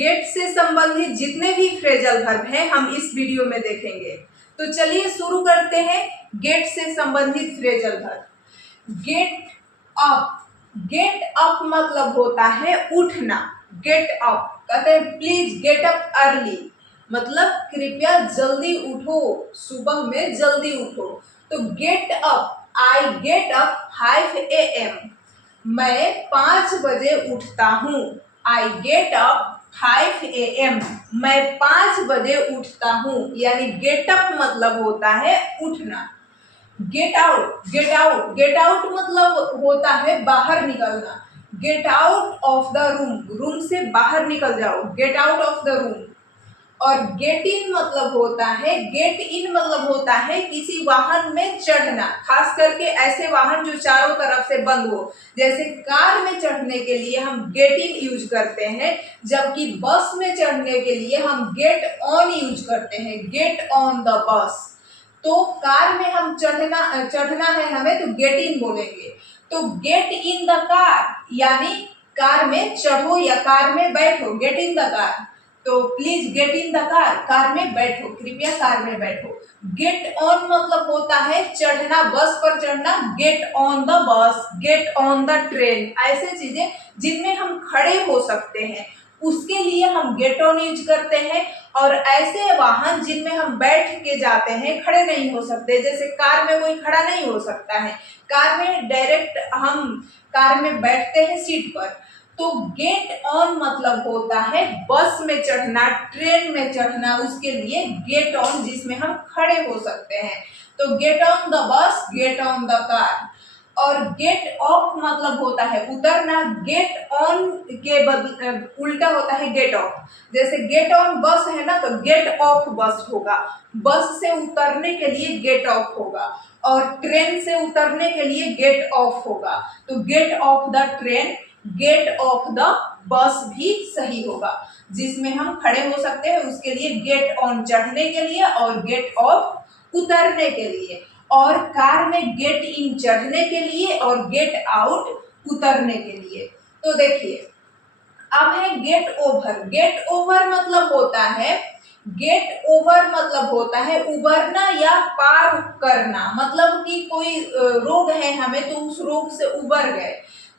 Gate से संबंधित जितने भी फ्रेजल वर्ब हैं हम इस वीडियो में देखेंगे। तो चलिए शुरू करते हैं गेट से संबंधित phrasal verb. Get up. Get up मतलब होता है उठना। गेट अप कहते हैं प्लीज गेट अप अर्ली, मतलब कृपया जल्दी उठो, सुबह में जल्दी उठो। तो get up, I get up 5 AM, मैं 5 बजे उठता हूँ। आई गेट अप 5 AM, मैं 5 बजे उठता हूँ। यानी गेट अप मतलब होता है उठना। Get out. Get out, get out मतलब होता है बाहर निकलना। Get out of the room, room से बाहर निकल जाओ, get out of the room. और गेट इन मतलब होता है, गेट इन मतलब होता है किसी वाहन में चढ़ना, खास करके ऐसे वाहन जो चारों तरफ से बंद हो। जैसे कार में चढ़ने के लिए हम गेट इन यूज करते हैं, जबकि बस में चढ़ने के लिए हम गेट ऑन यूज करते हैं, गेट ऑन द बस। तो कार में हम चढ़ना है हमें तो गेट इन बोलेंगे। तो गेट इन द कार यानी कार में चढ़ो या कार में बैठो, गेट इन द कार। तो please get in the car, car में बैठो, कृपया कार में बैठो। गेट ऑन मतलब होता है चढ़ना, बस पर चढ़ना, get on the bus, get on the train. ऐसे चीजें जिनमें हम खड़े हो सकते हैं उसके लिए हम गेट ऑन यूज करते हैं। और ऐसे वाहन जिनमें हम बैठ के जाते हैं, खड़े नहीं हो सकते, जैसे कार में कोई खड़ा नहीं हो सकता है, कार में डायरेक्ट हम कार में बैठते हैं सीट पर। तो गेट ऑन मतलब होता है बस में चढ़ना, ट्रेन में चढ़ना, उसके लिए गेट ऑन जिसमें हम खड़े हो सकते हैं। तो get on the bus, get on the car. और गेट ऑफ मतलब होता है उतरना, गेट ऑन के उल्टा होता है गेट ऑफ। जैसे गेट ऑन बस है ना, तो गेट ऑफ बस होगा, बस से उतरने के लिए गेट ऑफ होगा। और ट्रेन से उतरने के लिए गेट ऑफ होगा। तो get off the train, get off the bus भी सही होगा। जिसमें हम खड़े हो सकते हैं उसके लिए गेट ऑन चढ़ने के लिए और गेट ऑफ उतरने के लिए। और कार में गेट इन चढ़ने के लिए और गेट आउट उतरने के लिए। तो देखिए अब है गेट ओवर। गेट ओवर मतलब होता है, गेट ओवर मतलब होता है उबरना या पार करना, मतलब कि कोई रोग है हमें तो उस रोग से उबर गए।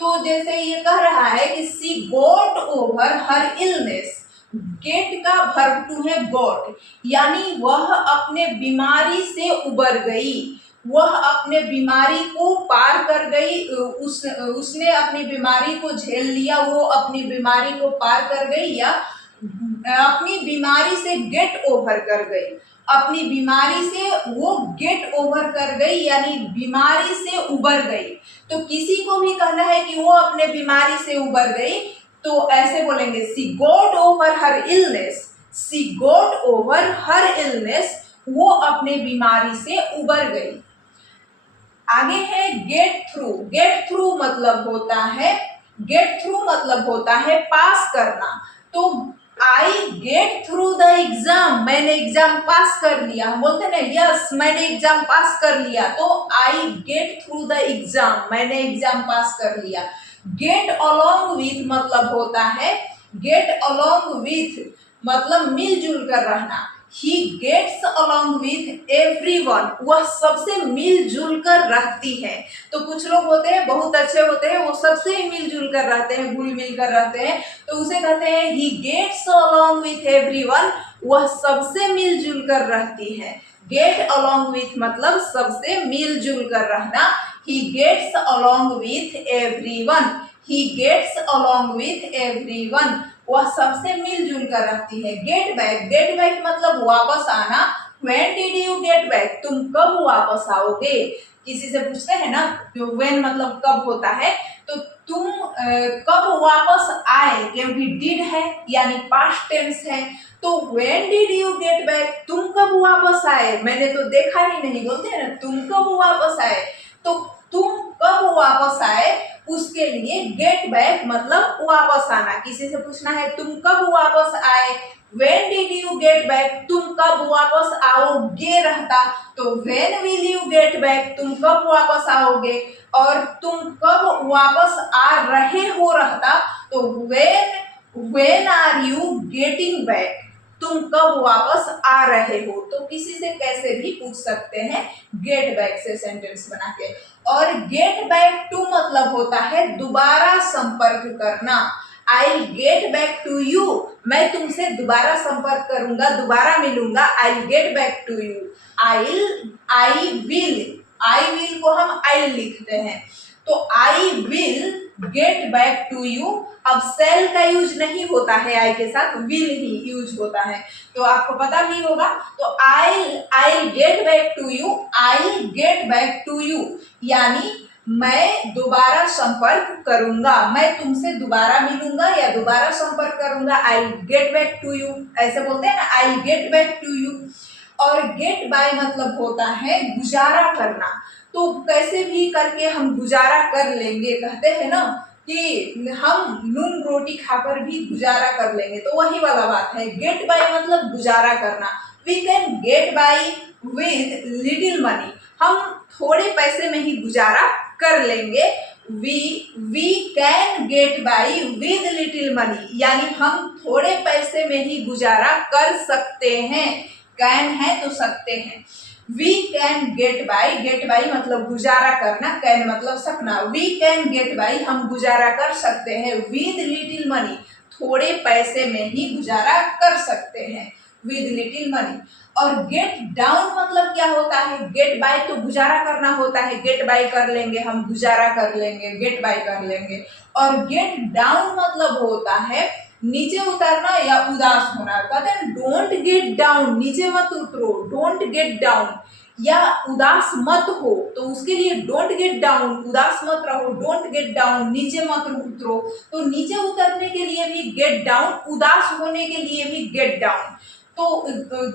तो जैसे ये कह रहा है कि सी गोट ओवर हर इलनेस। गेट का वर्ब टू है गोट, यानी वह अपने बीमारी से उबर गई, वह अपने बीमारी को पार कर गई, उसने अपनी बीमारी को झेल लिया, वो अपनी बीमारी को पार कर गई या अपनी बीमारी से गेट ओवर कर गई। अपनी बीमारी से वो गेट ओवर कर गई यानी बीमारी से उबर गई। तो किसी को भी कहना है कि वो अपने बीमारी से उबर गई तो ऐसे बोलेंगे सी गोट ओवर हर इलनेस। सी गोट ओवर हर इलनेस, वो अपने बीमारी से उबर गई। आगे है गेट थ्रू। गेट थ्रू मतलब होता है, गेट थ्रू मतलब होता है पास करना। तो I get through the exam, मैंने एग्जाम पास कर लिया। हम बोलते हैं ना यस मैंने एग्जाम पास कर लिया, तो I get through the exam, मैंने एग्जाम पास कर लिया। गेट अलोंग विथ मतलब होता है, गेट अलोंग विथ मतलब मिलजुल कर रहना। He gets along with everyone, वह सबसे मिलजुल कर रहती है। तो कुछ लोग होते हैं बहुत अच्छे होते हैं, वो सबसे मिलजुल कर रहते हैं, घुल मिल कर रहते हैं, तो उसे कहते हैं he gets along with everyone, वह सबसे मिलजुल कर रहती है। Get along with मतलब सबसे मिलजुल कर रहना। He gets along with everyone, he gets along with everyone, वह सबसे मिलजुल कर रहती है। गेट बैक, गेट बैक मतलब वापस आना। When did you get back, तुम कब वापस आओगे। किसी से पूछते हैं ना when मतलब कब होता है, तो तुम कब वापस आए, क्योंकि did है यानी पास्ट टेंस है। तो when did you get back, तुम कब वापस आए, मैंने तो देखा ही नहीं, बोलते हैं ना तुम कब वापस आए। तो तुम कब वापस आए उसके लिए गेट बैक मतलब वापस आना। किसी से पूछना है तुम कब वापस आए, when did you get back, तुम कब वापस आओगे रहता, तो when will you get back, तुम कब वापस आओगे। और तुम कब वापस आ रहे हो रहता, तो when are you getting back, तुम कब वापस आ रहे हो। तो किसी से कैसे भी पूछ सकते हैं गेट बैक से सेंटेंस बना के। और गेट बैक टू मतलब होता है दोबारा संपर्क करना। I get back to you, मैं तुमसे दोबारा संपर्क करूंगा, दोबारा मिलूंगा। I get back to you. I will को हम आई लिखते हैं, तो I will get back to you. अब सेल का यूज नहीं होता है, आई के साथ विल ही यूज होता है, तो आपको पता भी होगा। तो I get back to you, I get back to you यानी मैं दोबारा संपर्क करूंगा, मैं तुमसे दोबारा मिलूंगा या दोबारा संपर्क करूंगा। I get back to you ऐसे बोलते हैं ना, I get back to you. और गेट बाय मतलब होता है गुजारा करना, तो कैसे भी करके हम गुजारा कर लेंगे। कहते हैं ना कि हम नून रोटी खाकर भी गुजारा कर लेंगे, तो वही वाला बात है। गेट बाय मतलब गुजारा करना। We can get by with little money, हम थोड़े पैसे में ही गुजारा कर लेंगे। We can get by with little money यानी हम थोड़े पैसे में ही गुजारा कर सकते हैं। कैन है तो सकते हैं। वी कैन गेट बाय मतलब गुजारा करना, कैन मतलब सकना। वी कैन गेट बाय हम गुजारा कर सकते हैं विद लिटिल मनी, थोड़े पैसे में ही गुजारा कर सकते हैं विद लिटिल मनी। और गेट डाउन मतलब क्या होता है, गेट बाय तो गुजारा करना होता है, गेट बाय कर लेंगे हम, गुजारा कर लेंगे, गेट बाय कर लेंगे। और गेट डाउन मतलब होता है नीचे उतरना या उदास होना। कहते हैं डोंट गेट डाउन, नीचे मत उतरो, डोंट गेट डाउन। या उदास मत हो तो उसके लिए डोंट गेट डाउन, उदास मत रहो, डोंट गेट डाउन, नीचे मत उतरो। तो नीचे उतरने के लिए भी गेट डाउन, उदास होने के लिए भी गेट डाउन। तो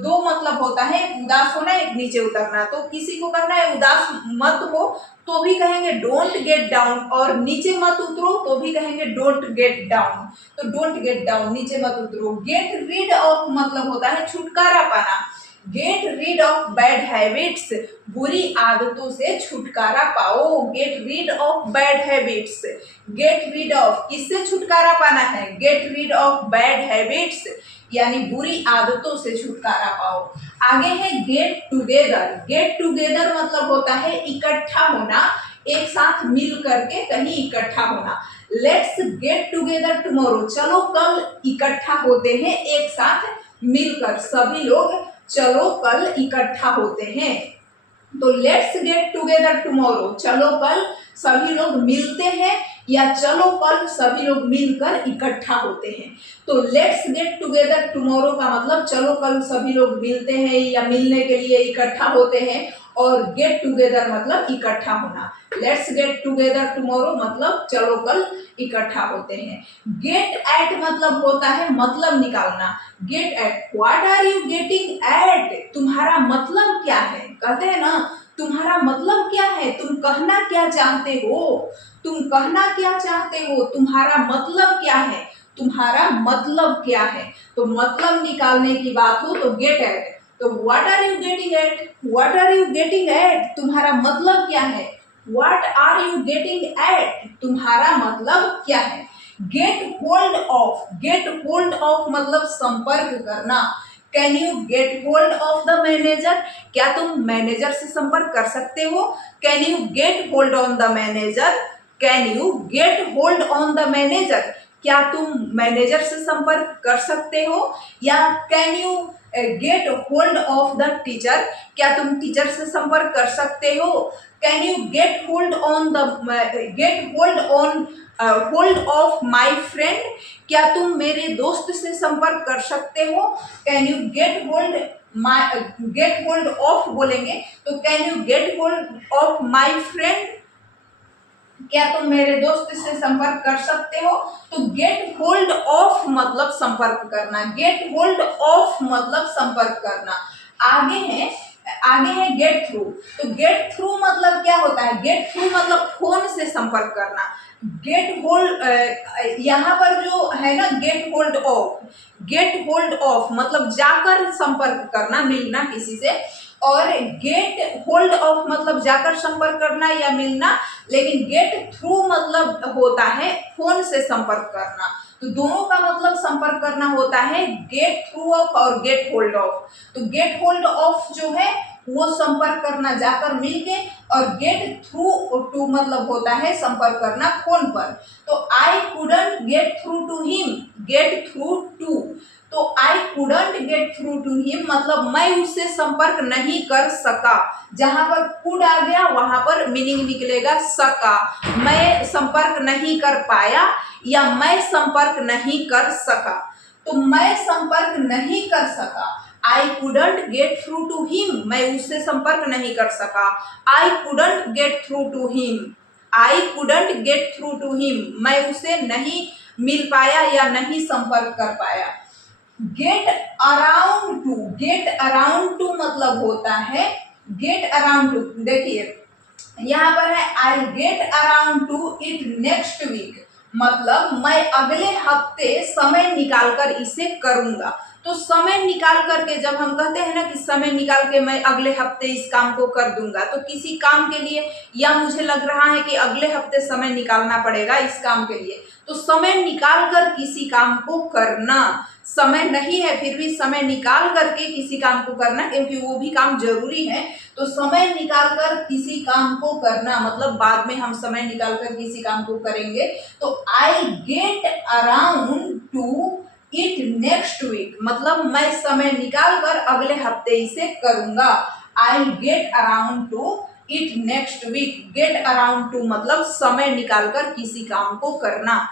दो मतलब होता है, एक उदास होना, एक नीचे उतरना। तो किसी को कहना है उदास मत हो तो भी कहेंगे डोंट गेट डाउन, और नीचे मत उतरो तो भी कहेंगे डोंट गेट डाउन। तो डोंट गेट डाउन, नीचे मत उतरो। गेट रीड ऑफ मतलब होता है छुटकारा पाना। Get rid of bad habits, बुरी आदतों से छुटकारा पाओ। Get rid of bad habits, get rid of किससे छुटकारा पाना है, get rid of bad habits यानी बुरी आदतों से छुटकारा पाओ। आगे है गेट टुगेदर। गेट टुगेदर मतलब होता है इकट्ठा होना, एक साथ मिल करके कहीं इकट्ठा होना। लेट्स गेट टुगेदर टुमारो, चलो कल इकट्ठा होते हैं एक साथ मिलकर, सभी लोग चलो कल इकट्ठा होते हैं। तो लेट्स गेट टुगेदर टुमारो, चलो कल सभी लोग मिलते हैं, या चलो कल सभी लोग मिलकर इकट्ठा होते हैं। तो लेट्स गेट टुगेदर टुमारो का मतलब चलो कल सभी लोग मिलते हैं या मिलने के लिए इकट्ठा होते हैं, और गेट टुगेदर मतलब इकट्ठा होना। लेट्स गेट टुगेदर टुमारो मतलब चलो कल इकट्ठा होते हैं। गेट एट मतलब होता है मतलब निकालना। Get at, what are you getting at, तुम्हारा मतलब क्या है। कहते हैं ना तुम्हारा मतलब क्या है, तुम कहना क्या चाहते हो, तुम कहना क्या चाहते हो, तुम्हारा मतलब क्या है, तुम्हारा मतलब क्या है। तो मतलब निकालने की बात हो तो गेट एट। तो what are you getting at, what are you getting at, तुम्हारा मतलब क्या है। What are you getting at, तुम्हारा मतलब क्या है। Get hold of, get hold of मतलब संपर्क करना। Can you get hold of the manager, क्या तुम मैनेजर से संपर्क कर सकते हो। Can you get hold on the manager, can you get hold on the manager, क्या तुम मैनेजर से संपर्क कर सकते हो। या can you get hold of the teacher, क्या तुम टीचर से संपर्क कर सकते हो। Can you get hold on the gate hold on hold of my friend, क्या तुम मेरे दोस्त से संपर्क कर सकते हो। Can you get hold my, gate hold of बोलेंगे तो can you get hold of my friend, क्या तुम मेरे दोस्त से संपर्क कर सकते हो। तो गेट होल्ड ऑफ मतलब संपर्क करना, गेट होल्ड ऑफ मतलब संपर्क करना। आगे है गेट थ्रू। तो गेट थ्रू मतलब क्या होता है, गेट थ्रू मतलब फोन से संपर्क करना। गेट होल्ड यहाँ पर जो है ना gate hold of, get hold of मतलब जाकर संपर्क करना, मिलना किसी से। और गेट होल्ड ऑफ मतलब जाकर संपर्क करना या मिलना, लेकिन गेट थ्रू मतलब होता है फोन से संपर्क करना। तो दोनों का मतलब संपर्क करना होता है गेट थ्रू ऑफ और गेट होल्ड ऑफ। तो गेट होल्ड ऑफ जो है वो संपर्क करना जाकर मिलके, और गेट थ्रू टू मतलब होता है संपर्क करना फोन पर। तो I couldn't get through to him, get through to. तो I couldn't get through to him मतलब मैं उससे संपर्क नहीं कर सका। जहां पर कुड आ गया वहां पर मीनिंग निकलेगा सका। मैं संपर्क नहीं कर पाया या मैं संपर्क नहीं कर सका। तो मैं संपर्क नहीं कर सका, I couldn't get through to him, मैं उससे संपर्क नहीं कर सका। I couldn't get through to him, I couldn't get through to him, मैं उसे नहीं मिल पाया या नहीं संपर्क कर पाया। Gate around to, gate around to मतलब होता है गेट अराउंड टू। देखिए यहाँ पर है I get around to it next week, मतलब मैं अगले हफ्ते समय निकालकर इसे करूंगा। तो समय निकाल करके जब हम कहते हैं ना कि समय निकाल के मैं अगले हफ्ते इस काम को कर दूंगा, तो किसी काम के लिए या मुझे लग रहा है कि अगले हफ्ते समय निकालना पड़ेगा इस काम के लिए, तो समय निकाल कर किसी काम को करना। समय नहीं है फिर भी समय निकाल करके किसी काम को करना, क्योंकि वो भी काम जरूरी है। तो समय निकाल कर किसी काम को करना मतलब बाद में हम समय निकाल कर किसी काम को करेंगे। तो I get around to it next week मतलब मैं समय निकाल कर अगले हफ्ते इसे करूंगा। I get around to it next week, get around to मतलब समय निकाल कर किसी काम को करना।